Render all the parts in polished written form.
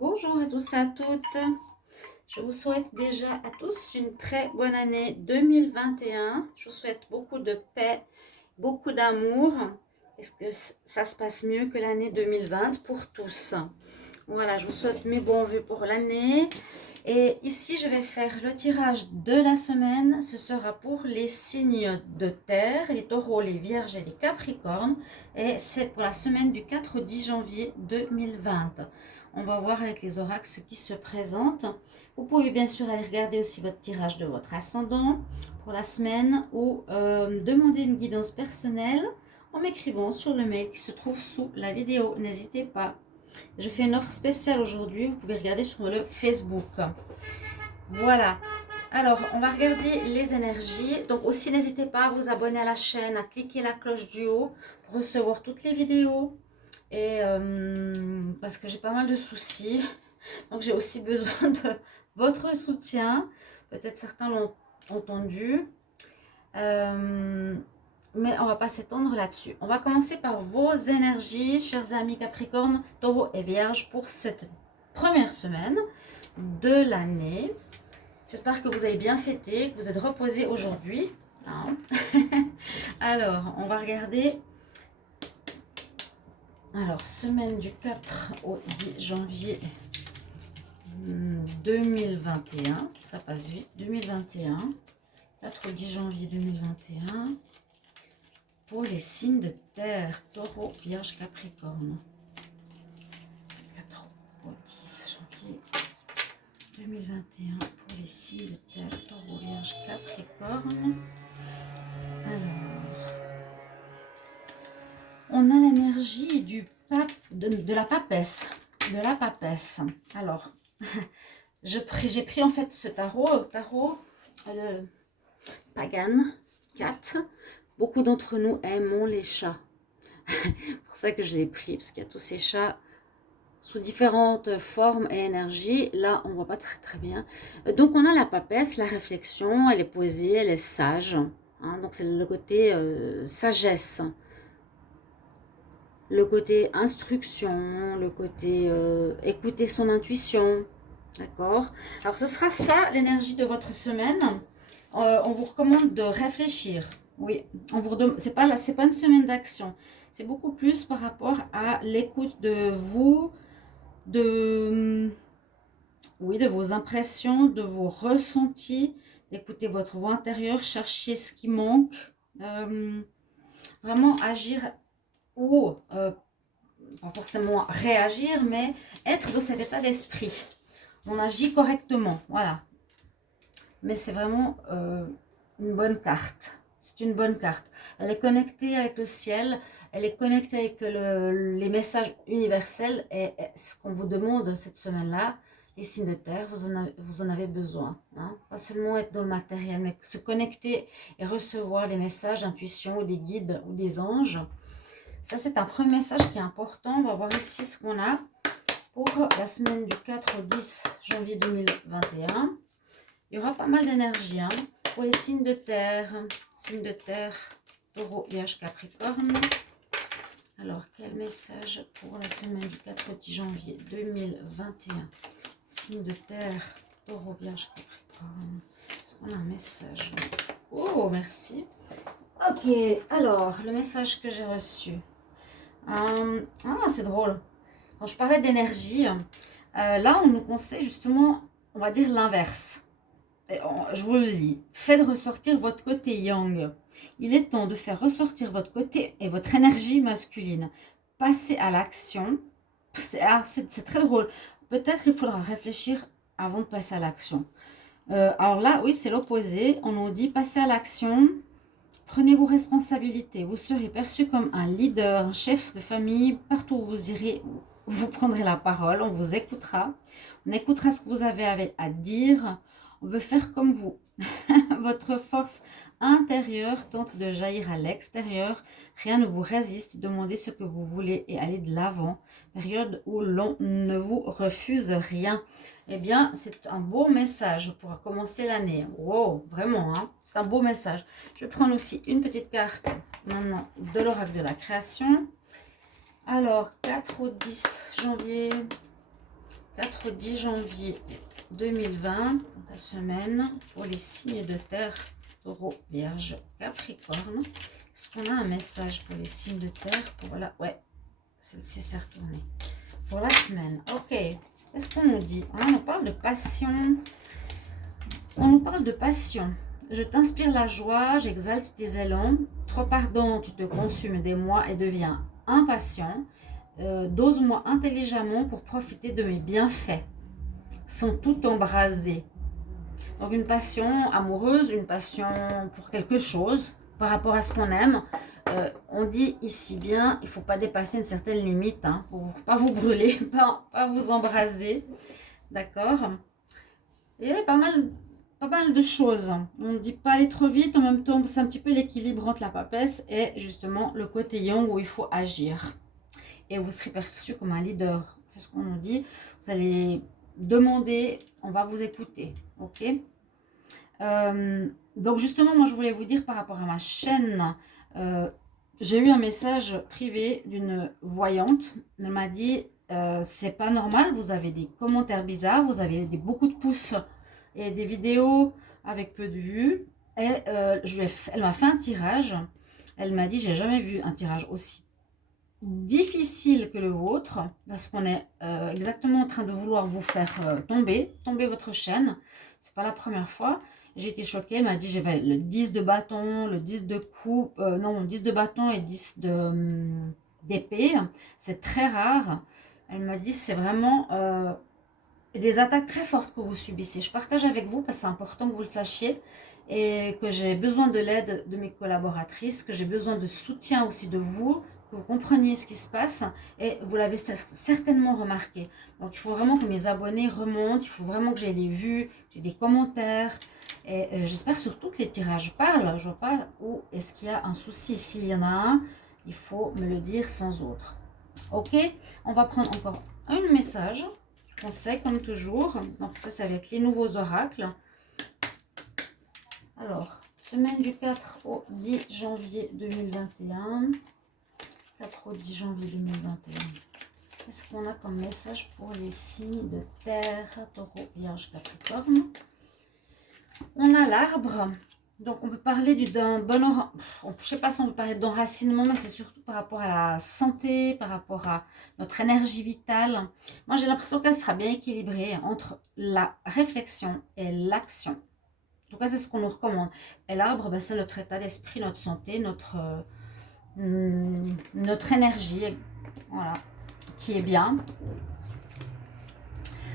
Bonjour à tous et à toutes. Je vous souhaite déjà à tous une très bonne année 2021. Je vous souhaite beaucoup de paix, beaucoup d'amour. Est-ce que ça se passe mieux que l'année 2020 pour tous? Voilà, je vous souhaite mes bons vœux pour l'année. Et ici, je vais faire le tirage de la semaine. Ce sera pour les signes de terre, les taureaux, les vierges et les capricornes. Et c'est pour la semaine du 4 au 10 janvier 2020. On va voir avec les oracles ce qui se présente. Vous pouvez bien sûr aller regarder aussi votre tirage de votre ascendant pour la semaine ou demander une guidance personnelle en m'écrivant sur le mail qui se trouve sous la vidéo. N'hésitez pas. Je fais une offre spéciale aujourd'hui, vous pouvez regarder sur le Facebook. Voilà. Alors, on va regarder les énergies. Donc aussi, n'hésitez pas à vous abonner à la chaîne, à cliquer la cloche du haut pour recevoir toutes les vidéos. Et parce que j'ai pas mal de soucis. Donc j'ai aussi besoin de votre soutien. Peut-être certains l'ont entendu. Mais on va pas s'étendre là-dessus. On va commencer par vos énergies, chers amis Capricorne, Taureau et Vierge, pour cette première semaine de l'année. J'espère que vous avez bien fêté, que vous êtes reposés aujourd'hui. Hein. Alors, on va regarder. Alors, semaine du 4 au 10 janvier 2021. Ça passe vite, 2021. 4 au 10 janvier 2021. Pour les signes de terre, Taureau, Vierge, Capricorne. 4 au 10 janvier 2021 pour les signes de terre, Taureau, Vierge, Capricorne. Alors, on a l'énergie de la papesse. De la papesse. Alors, j'ai pris en fait ce tarot Pagan 4. Beaucoup d'entre nous aimons les chats. C'est pour ça que je l'ai pris, parce qu'il y a tous ces chats sous différentes formes et énergies. Là, on ne voit pas très bien. Donc, on a la papesse, la réflexion, elle est posée, elle est sage. Hein, donc, c'est le côté sagesse. Le côté instruction, le côté écouter son intuition. D'accord? Alors, ce sera ça, l'énergie de votre semaine. On vous recommande de réfléchir. Oui, c'est pas une semaine d'action. C'est beaucoup plus par rapport à l'écoute de vous, oui, de vos impressions, de vos ressentis, d'écouter votre voix intérieure, chercher ce qui manque, vraiment agir ou pas forcément réagir, mais être dans cet état d'esprit. On agit correctement, voilà. Mais c'est vraiment une bonne carte. C'est une bonne carte. Elle est connectée avec le ciel, elle est connectée avec les messages universels et ce qu'on vous demande cette semaine-là, les signes de terre, vous en avez besoin. Hein. Pas seulement être dans le matériel, mais se connecter et recevoir les messages d'intuition ou des guides ou des anges. Ça, c'est un premier message qui est important. On va voir ici ce qu'on a pour la semaine du 4 au 10 janvier 2021. Il y aura pas mal d'énergie hein, pour les signes de terre, Taureau, Vierge, Capricorne. Alors, quel message pour la semaine du 4 au 10 janvier 2021? Signes de terre, Taureau, Vierge, Capricorne. Est-ce qu'on a un message? Oh, merci. Ok, alors, le message que j'ai reçu. C'est drôle. Quand je parlais d'énergie, là, on nous conseille justement, on va dire l'inverse. Je vous le lis. Faites ressortir votre côté yang. Il est temps de faire ressortir votre côté et votre énergie masculine. Passez à l'action. C'est très drôle. Peut-être il faudra réfléchir avant de passer à l'action. Alors là, oui, c'est l'opposé. On nous dit passez à l'action. Prenez vos responsabilités. Vous serez perçu comme un leader, un chef de famille. Partout où vous irez, vous prendrez la parole. On vous écoutera. On écoutera ce que vous avez à dire. On veut faire comme vous. Votre force intérieure tente de jaillir à l'extérieur. Rien ne vous résiste. Demandez ce que vous voulez et allez de l'avant. Période où l'on ne vous refuse rien. Eh bien, c'est un beau message pour commencer l'année. Wow, vraiment, hein, c'est un beau message. Je vais prendre aussi une petite carte maintenant de l'oracle de la création. Alors, 4 au 10 janvier 4 au 10 janvier 2020, la semaine pour les signes de terre, Taureau, Vierge, Capricorne. Est-ce qu'on a un message pour les signes de terre? Voilà, ouais, celle-ci s'est retournée. Pour la semaine, ok. Qu'est-ce qu'on nous dit? On nous parle de passion. On nous parle de passion. Je t'inspire la joie, j'exalte tes élans. Trop ardent, tu te consumes des mois et deviens impatient. Dose-moi intelligemment pour profiter de mes bienfaits, sans tout embraser. Donc une passion amoureuse, une passion pour quelque chose, par rapport à ce qu'on aime. On dit ici bien, il ne faut pas dépasser une certaine limite, hein, pour ne pas vous brûler, pas vous embraser. D'accord? Et il y a pas mal de choses. On ne dit pas aller trop vite, en même temps, c'est un petit peu l'équilibre entre la papesse et justement le côté yang où il faut agir. Et vous serez perçu comme un leader. C'est ce qu'on nous dit. Vous allez demander, on va vous écouter. Ok? Donc justement, moi je voulais vous dire par rapport à ma chaîne, j'ai eu un message privé d'une voyante. Elle m'a dit, c'est pas normal, vous avez des commentaires bizarres, vous avez beaucoup de pouces et des vidéos avec peu de vues. Et elle m'a fait un tirage. Elle m'a dit, j'ai jamais vu un tirage aussi difficile que le vôtre, parce qu'on est exactement en train de vouloir vous faire tomber votre chaîne. C'est pas la première fois. J'ai été choquée. Elle m'a dit, j'avais le 10 de bâton, le 10 de coupe, non, 10 de bâton et 10 d'épée. C'est très rare. Elle m'a dit, c'est vraiment des attaques très fortes que vous subissez. Je partage avec vous parce que c'est important que vous le sachiez et que j'ai besoin de l'aide de mes collaboratrices, que j'ai besoin de soutien aussi de vous, que vous compreniez ce qui se passe et vous l'avez certainement remarqué. Donc il faut vraiment que mes abonnés remontent, il faut vraiment que j'ai des vues, j'ai des commentaires et j'espère surtout que les tirages parlent. Je ne vois pas où est-ce qu'il y a un souci. S'il y en a un, il faut me le dire sans autre. Ok, on va prendre encore un message. Conseil comme toujours. Donc ça c'est avec les nouveaux oracles. Alors, semaine du 4 au 10 janvier 2021. 4 au 10 janvier 2021. Qu'est-ce qu'on a comme message pour les signes de terre, Taureau, Vierge, Capricorne? On a l'arbre. Donc on peut parler d'un bon orange. Je ne sais pas si on peut parler d'enracinement, mais c'est surtout par rapport à la santé, par rapport à notre énergie vitale. Moi j'ai l'impression qu'elle sera bien équilibrée entre la réflexion et l'action. En tout cas c'est ce qu'on nous recommande. Et l'arbre, ben, c'est notre état d'esprit, notre santé, notre énergie, voilà, qui est bien.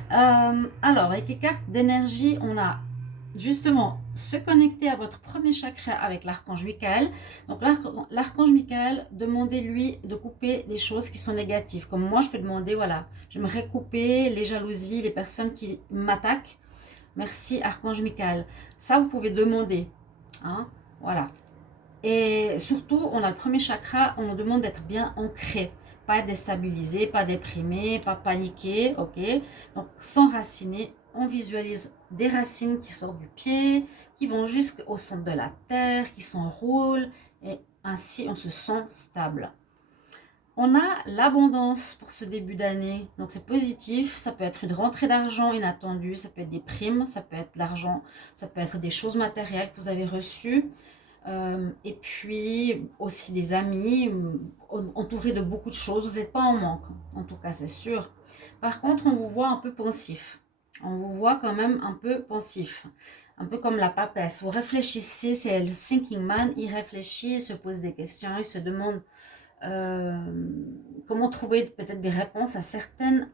Alors avec les cartes d'énergie, on a justement se connecter à votre premier chakra avec l'archange Michael. Donc l'archange Michael, demandez-lui de couper des choses qui sont négatives. Comme moi, je peux demander, voilà, j'aimerais couper les jalousies, les personnes qui m'attaquent. Merci archange Michael. Ça, vous pouvez demander. Hein, voilà. Et surtout, on a le premier chakra, on nous demande d'être bien ancré. Pas déstabilisé, pas déprimé, pas paniqué, ok? Donc, s'enraciner, on visualise des racines qui sortent du pied, qui vont jusqu'au centre de la terre, qui s'enroulent, et ainsi on se sent stable. On a l'abondance pour ce début d'année, donc c'est positif, ça peut être une rentrée d'argent inattendue, ça peut être des primes, ça peut être l'argent, ça peut être des choses matérielles que vous avez reçues, et puis aussi des amis, entourés de beaucoup de choses, vous n'êtes pas en manque, en tout cas c'est sûr. Par contre, on vous voit un peu pensif, on vous voit quand même un peu pensif, un peu comme la papesse. Vous réfléchissez, c'est le thinking man, il réfléchit, il se pose des questions, il se demande comment trouver peut-être des réponses à certains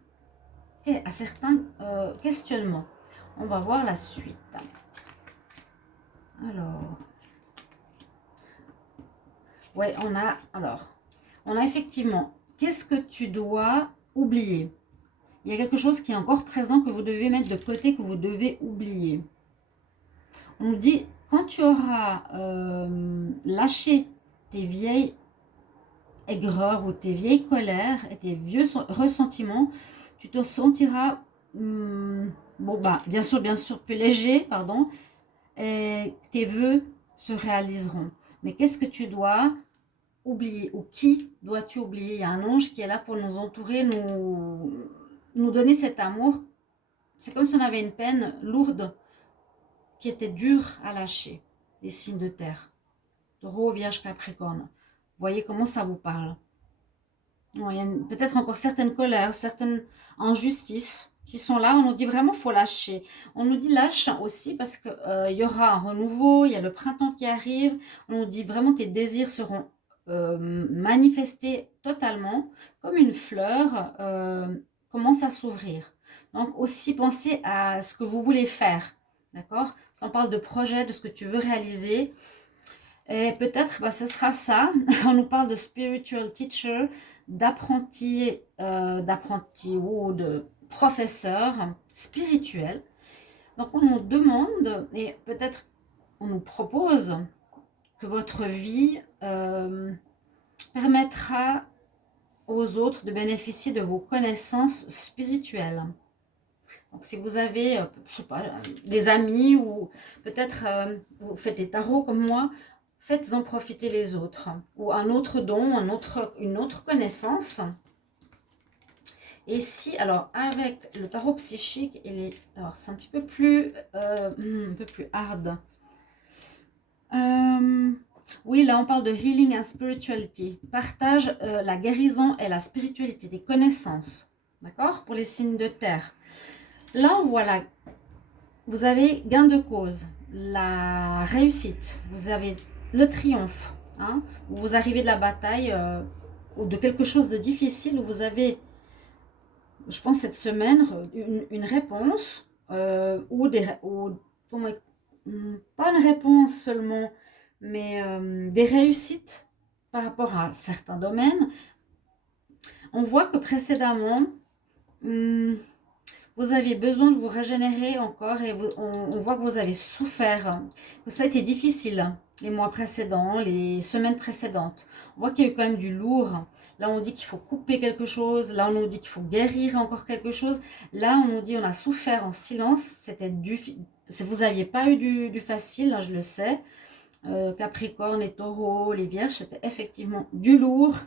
questionnements. On va voir la suite. Alors, ouais, on a effectivement, qu'est-ce que tu dois oublier? Il y a quelque chose qui est encore présent que vous devez mettre de côté, que vous devez oublier. On nous dit, quand tu auras lâché tes vieilles aigreurs ou tes vieilles colères et tes vieux ressentiments, tu te sentiras, bon bah, bien sûr, plus léger, pardon, et tes vœux se réaliseront. Mais qu'est-ce que tu dois oublier ou qui dois-tu oublier? Il y a un ange qui est là pour nous entourer, nous donner cet amour. C'est comme si on avait une peine lourde qui était dure à lâcher. Les signes de terre. Taureau, Vierge, Capricorne. Vous voyez comment ça vous parle. Il y a peut-être encore certaines colères, certaines injustices qui sont là. On nous dit vraiment faut lâcher. On nous dit lâche aussi parce qu'il y aura un renouveau, il y a le printemps qui arrive. On nous dit vraiment tes désirs seront manifestés totalement comme une fleur commence à s'ouvrir. Donc aussi pensez à ce que vous voulez faire. D'accord? On parle de projet, de ce que tu veux réaliser. Et peut-être, ce sera ça. On nous parle de spiritual teacher, d'apprenti ou de professeur spirituel. Donc, on nous demande, et peut-être on nous propose que votre vie permettra aux autres de bénéficier de vos connaissances spirituelles. Donc, si vous avez, je sais pas, des amis ou peut-être vous faites des tarots comme moi, faites-en profiter les autres. Ou un autre don, une autre connaissance. Et si, alors avec le tarot psychique, alors c'est un petit peu plus hard. Oui, là on parle de healing and spirituality. Partage la guérison et la spiritualité, des connaissances. D'accord? Pour les signes de terre. Là, on voit vous avez gain de cause, la réussite, vous avez le triomphe. Hein, où vous arrivez de la bataille ou de quelque chose de difficile, où vous avez, je pense cette semaine, une réponse ou pas une réponse seulement, mais des réussites par rapport à certains domaines. On voit que précédemment, vous aviez besoin de vous régénérer encore et on voit que vous avez souffert, que ça a été difficile les mois précédents, les semaines précédentes. On voit qu'il y a eu quand même du lourd. Là, on dit qu'il faut couper quelque chose. Là, on nous dit qu'il faut guérir encore quelque chose. Là, on nous dit on a souffert en silence. Vous n'aviez pas eu du facile, hein, je le sais. Capricorne, les taureaux, les vierges, c'était effectivement du lourd.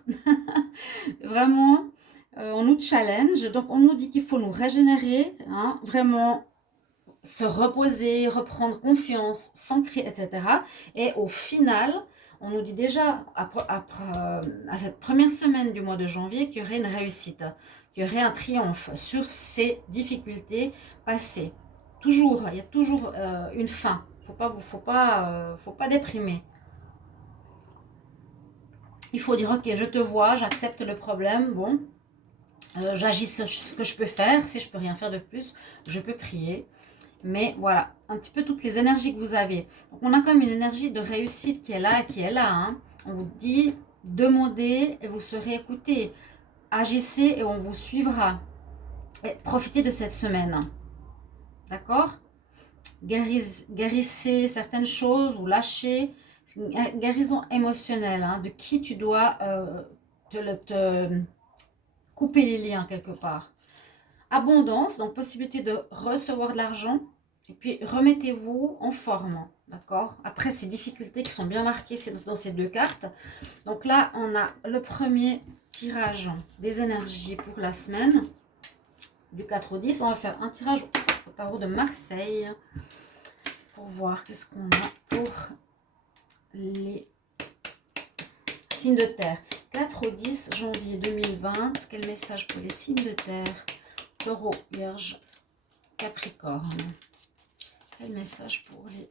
Vraiment, on nous challenge. Donc, on nous dit qu'il faut nous régénérer, hein, vraiment se reposer, reprendre confiance, s'ancrer, etc. Et au final, on nous dit déjà, à cette première semaine du mois de janvier, qu'il y aurait une réussite, qu'il y aurait un triomphe sur ces difficultés passées. Toujours, il y a toujours une fin. Faut pas déprimer. Il faut dire, ok, je te vois, j'accepte le problème, bon, j'agis ce que je peux faire, si je peux rien faire de plus, je peux prier. Mais voilà, un petit peu toutes les énergies que vous avez. Donc, on a comme une énergie de réussite qui est là. Hein. On vous dit, demandez et vous serez écouté. Agissez et on vous suivra. Et profitez de cette semaine. D'accord? Guérissez certaines choses ou lâchez. Une guérison émotionnelle, hein, de qui tu dois te couper les liens quelque part. Abondance, donc possibilité de recevoir de l'argent. Et puis, remettez-vous en forme, d'accord? Après ces difficultés qui sont bien marquées dans ces deux cartes. Donc là, on a le premier tirage des énergies pour la semaine, du 4 au 10. On va faire un tirage au tarot de Marseille pour voir qu'est-ce qu'on a pour les signes de terre. 4 au 10 janvier 2020. Quel message pour les signes de terre? Taureau, Vierge, Capricorne. Quel message pour les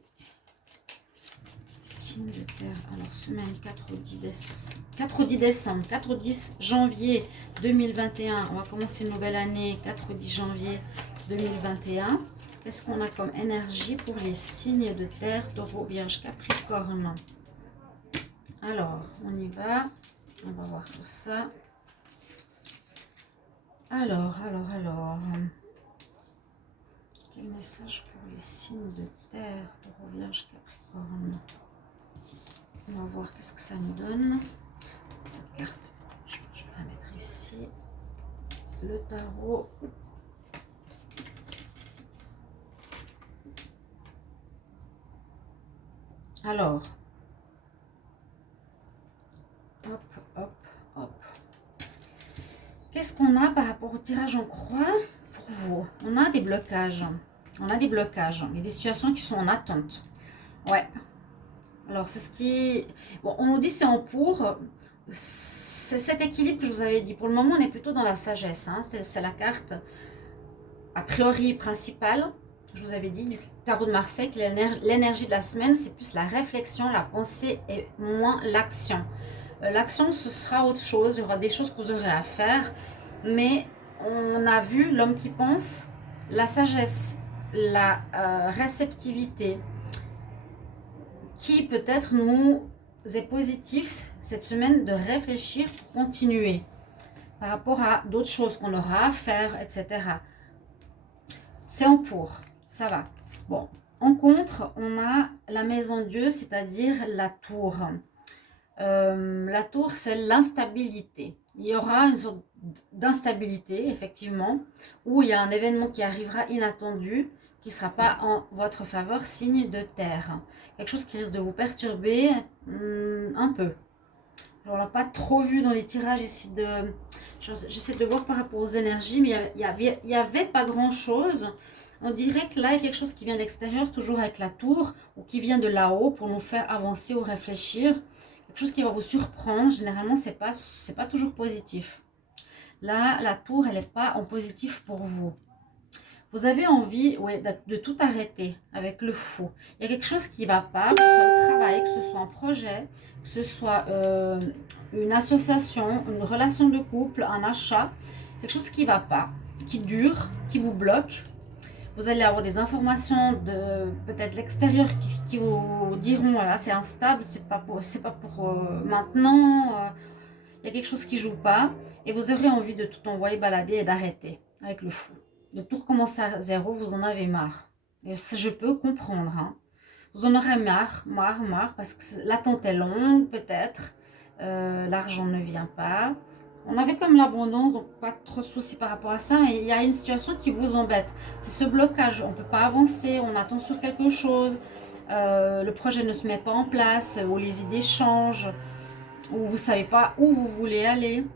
signes de terre? Alors, semaine 4 au 10 décembre. 4 au 10 décembre, 4 au 10 janvier 2021. On va commencer une nouvelle année, 4 au 10 janvier 2021. Qu'est-ce qu'on a comme énergie pour les signes de terre? Taureau, Vierge, Capricorne. Alors, on y va. On va voir tout ça. Alors. Quel message pour les signes de terre, Taureau, Vierge, Capricorne? On va voir qu'est-ce que ça nous donne. Cette carte, je vais la mettre ici. Le tarot. Alors, qu'est-ce qu'on a par rapport au tirage en croix pour vous? On a des blocages. On a des blocages. Il y a des situations qui sont en attente. Ouais. Alors, c'est ce qui... Bon, on nous dit c'est en pour. C'est cet équilibre que je vous avais dit. Pour le moment, on est plutôt dans la sagesse. Hein. C'est la carte, a priori, principale. Je vous avais dit, du tarot de Marseille, que l'énergie de la semaine, c'est plus la réflexion, la pensée et moins l'action. L'action, ce sera autre chose. Il y aura des choses que vous aurez à faire. Mais on a vu l'homme qui pense, la sagesse, la réceptivité, qui peut-être nous est positif cette semaine de réfléchir pour continuer par rapport à d'autres choses qu'on aura à faire, etc. C'est en pour, ça va. Bon, en contre, on a la maison Dieu, c'est-à-dire la tour. La tour, c'est l'instabilité. Il y aura une sorte d'instabilité, effectivement, où il y a un événement qui arrivera inattendu, qui ne sera pas en votre faveur, signe de terre. Quelque chose qui risque de vous perturber un peu. On l'a pas trop vu dans les tirages ici de... J'essaie de voir par rapport aux énergies, mais il y avait pas grand-chose. On dirait que là, il y a quelque chose qui vient de l'extérieur, toujours avec la tour, ou qui vient de là-haut pour nous faire avancer ou réfléchir. Quelque chose qui va vous surprendre. Généralement, c'est pas toujours positif. Là, la tour, elle n'est pas en positif pour vous. Vous avez envie de tout arrêter avec le fou. Il y a quelque chose qui ne va pas, que ce soit le travail, que ce soit un projet, que ce soit une association, une relation de couple, un achat. Quelque chose qui ne va pas, qui dure, qui vous bloque. Vous allez avoir des informations de peut-être l'extérieur qui vous diront, voilà, c'est instable, c'est pas pour maintenant. Il y a quelque chose qui ne joue pas. Et vous aurez envie de tout envoyer balader et d'arrêter avec le fou. De tout recommencer à zéro, vous en avez marre. Et ça, je peux comprendre. Hein. Vous en aurez marre, parce que l'attente est longue, peut-être. L'argent ne vient pas. On avait comme l'abondance, donc pas trop de soucis par rapport à ça. Mais il y a une situation qui vous embête. C'est ce blocage. On ne peut pas avancer, on attend sur quelque chose. Le projet ne se met pas en place, ou les idées changent, ou vous ne savez pas où vous voulez aller.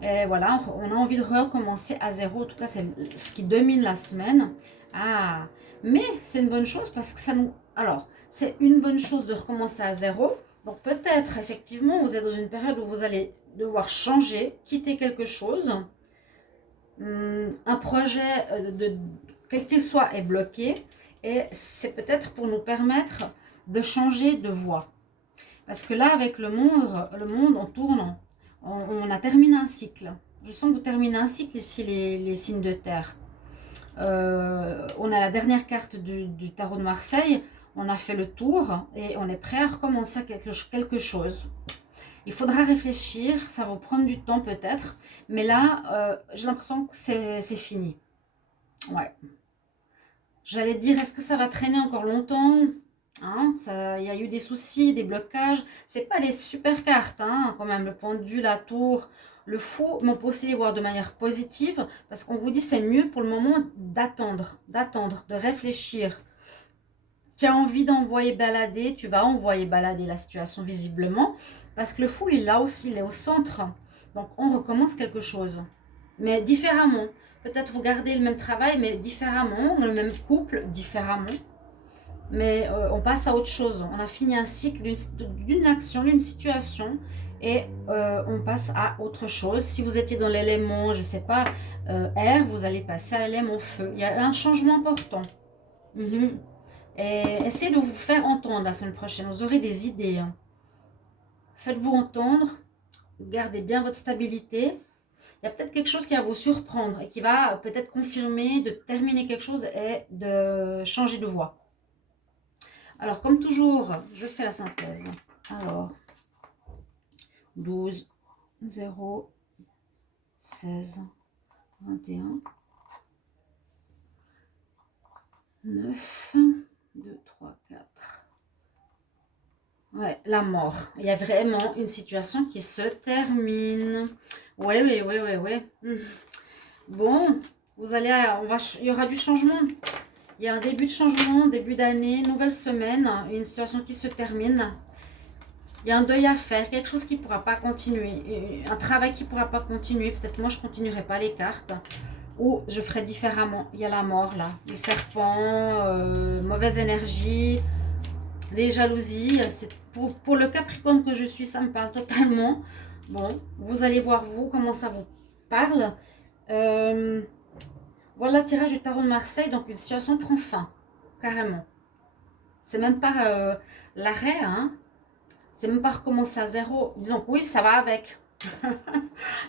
Et voilà, on a envie de recommencer à zéro. En tout cas, c'est ce qui domine la semaine. Ah, mais c'est une bonne chose parce que ça nous... Alors, c'est une bonne chose de recommencer à zéro. Donc peut-être, effectivement, vous êtes dans une période où vous allez devoir changer, quitter quelque chose. Un projet, quel qu'il soit, est bloqué. Et c'est peut-être pour nous permettre de changer de voie. Parce que là, avec le monde en tournant, on a terminé un cycle. Je sens que vous terminez un cycle ici, les signes de terre. On a la dernière carte du tarot de Marseille. On a fait le tour et on est prêt à recommencer quelque chose. Il faudra réfléchir, ça va prendre du temps peut-être. Mais là, j'ai l'impression que c'est fini. Ouais. J'allais dire, est-ce que ça va traîner encore longtemps ? Hein, il y a eu des soucis, des blocages. C'est pas des super cartes, hein, quand même. Le pendu, la tour, le fou. Mais on peut aussi les voir de manière positive parce qu'on vous dit c'est mieux pour le moment d'attendre, de réfléchir. Tu as envie d'envoyer balader, tu vas envoyer balader la situation visiblement parce que le fou, il est là aussi, il est au centre. Donc on recommence quelque chose, mais différemment. Peut-être vous gardez le même travail, mais différemment, le même couple, différemment. Mais on passe à autre chose. On a fini un cycle d'une action, d'une situation et on passe à autre chose. Si vous étiez dans l'élément, je ne sais pas, air, vous allez passer à l'élément feu. Il y a un changement important. Et essayez de vous faire entendre la semaine prochaine. Vous aurez des idées. Hein. Faites-vous entendre. Gardez bien votre stabilité. Il y a peut-être quelque chose qui va vous surprendre et qui va peut-être confirmer de terminer quelque chose et de changer de voie. Alors, comme toujours, je fais la synthèse. Alors, 12, 0, 16, 21, 9, 2, 3, 4. Ouais, la mort. Il y a vraiment une situation qui se termine. Ouais. Bon, il y aura du changement. Il y a un début de changement, début d'année, nouvelle semaine, une situation qui se termine. Il y a un deuil à faire, quelque chose qui ne pourra pas continuer, un travail qui ne pourra pas continuer. Peut-être moi, je ne continuerai pas les cartes. Ou je ferai différemment. Il y a la mort là, les serpents, mauvaise énergie, les jalousies. C'est pour le Capricorne que je suis, ça me parle totalement. Bon, vous allez voir vous comment ça vous parle. Voilà le tirage du tarot de Marseille. Donc une situation prend fin, carrément. C'est même pas l'arrêt, hein. C'est même pas recommencer à zéro. Disons que oui, ça va avec.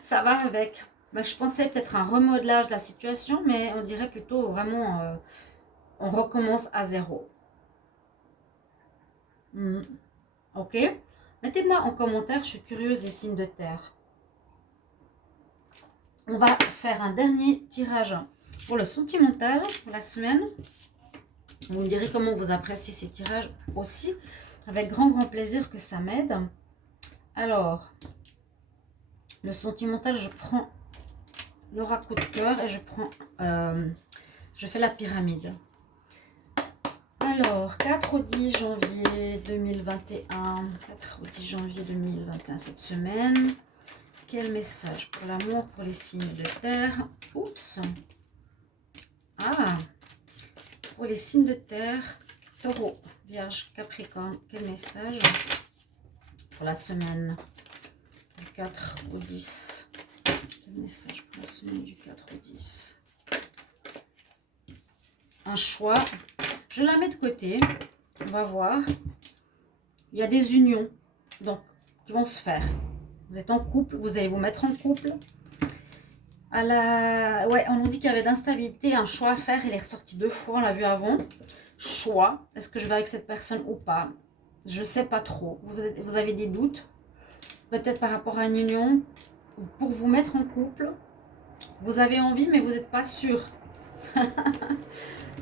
Ça va avec. Mais je pensais peut-être un remodelage de la situation, mais on dirait plutôt vraiment on recommence à zéro. Ok. Mettez-moi en commentaire, je suis curieuse des signes de terre. On va faire un dernier tirage pour le sentimental pour la semaine. Vous me direz comment vous appréciez ces tirages aussi. Avec grand plaisir que ça m'aide. Alors, le sentimental, je prends l'aura coup de cœur et je prends, je fais la pyramide. Alors, 4 au 10 janvier 2021, 4 au 10 janvier 2021, cette semaine. Quel message pour l'amour, pour les signes de terre? Oups. Ah, pour les signes de terre, Taureau, Vierge, Capricorne, quel message pour la semaine du 4 au 10? Quel message pour la semaine du 4 au 10? Un choix. Je la mets de côté. On va voir. Il y a des unions donc, qui vont se faire. Vous êtes en couple. Vous allez vous mettre en couple. Ouais, on nous dit qu'il y avait de l'instabilité. Un choix à faire. Il est ressorti 2 fois. On l'a vu avant. Choix. Est-ce que je vais avec cette personne ou pas? Je ne sais pas trop. Vous avez des doutes. Peut-être par rapport à une union. Pour vous mettre en couple. Vous avez envie, mais vous n'êtes pas sûr.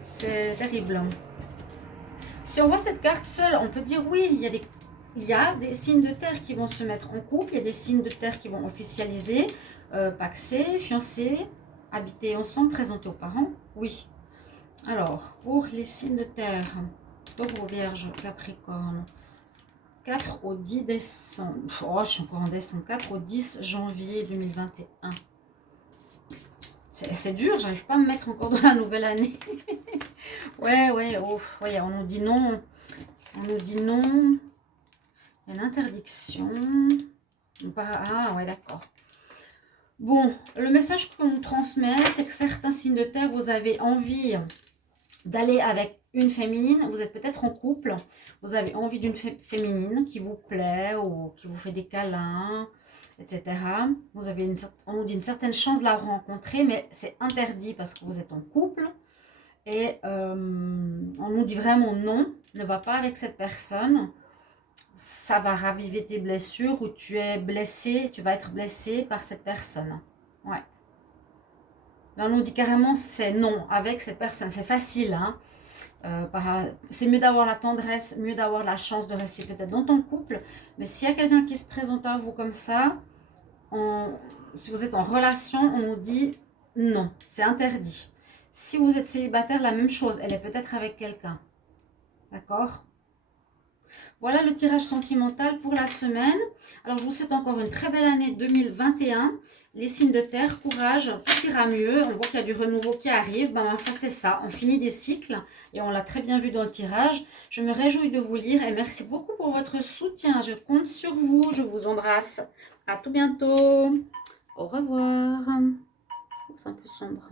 C'est terrible. Si on voit cette carte seule, on peut dire oui, il y a des signes de terre qui vont se mettre en couple, il y a des signes de terre qui vont officialiser, paxer, fiancés, habiter ensemble, présenter aux parents, oui. Alors, pour les signes de terre, Taureau, Vierge, Capricorne, 4 au 10 décembre, oh je suis encore en décembre, 4 au 10 janvier 2021. C'est dur, j'arrive pas à me mettre encore dans la nouvelle année. Ouais, oh, ouais, on nous dit non. On nous dit non. Il y a une interdiction. Ah, ouais, d'accord. Bon, le message qu'on nous transmet, c'est que certains signes de terre, vous avez envie d'aller avec une féminine. Vous êtes peut-être en couple. Vous avez envie d'une féminine qui vous plaît ou qui vous fait des câlins, etc. Vous avez on nous dit une certaine chance de la rencontrer, mais c'est interdit parce que vous êtes en couple. Et on nous dit vraiment non, ne va pas avec cette personne. Ça va raviver tes blessures ou tu es blessé, tu vas être blessé par cette personne. Ouais. Là, on nous dit carrément c'est non avec cette personne. C'est facile, hein. C'est mieux d'avoir la tendresse, mieux d'avoir la chance de rester peut-être dans ton couple. Mais s'il y a quelqu'un qui se présente à vous comme ça, si vous êtes en relation, on nous dit non, c'est interdit. Si vous êtes célibataire, la même chose. Elle est peut-être avec quelqu'un. D'accord? Voilà le tirage sentimental pour la semaine. Alors, je vous souhaite encore une très belle année 2021. Les signes de terre, courage, tout ira mieux. On voit qu'il y a du renouveau qui arrive. Ben, enfin, c'est ça. On finit des cycles et on l'a très bien vu dans le tirage. Je me réjouis de vous lire et merci beaucoup pour votre soutien. Je compte sur vous. Je vous embrasse. À tout bientôt. Au revoir. C'est un peu sombre.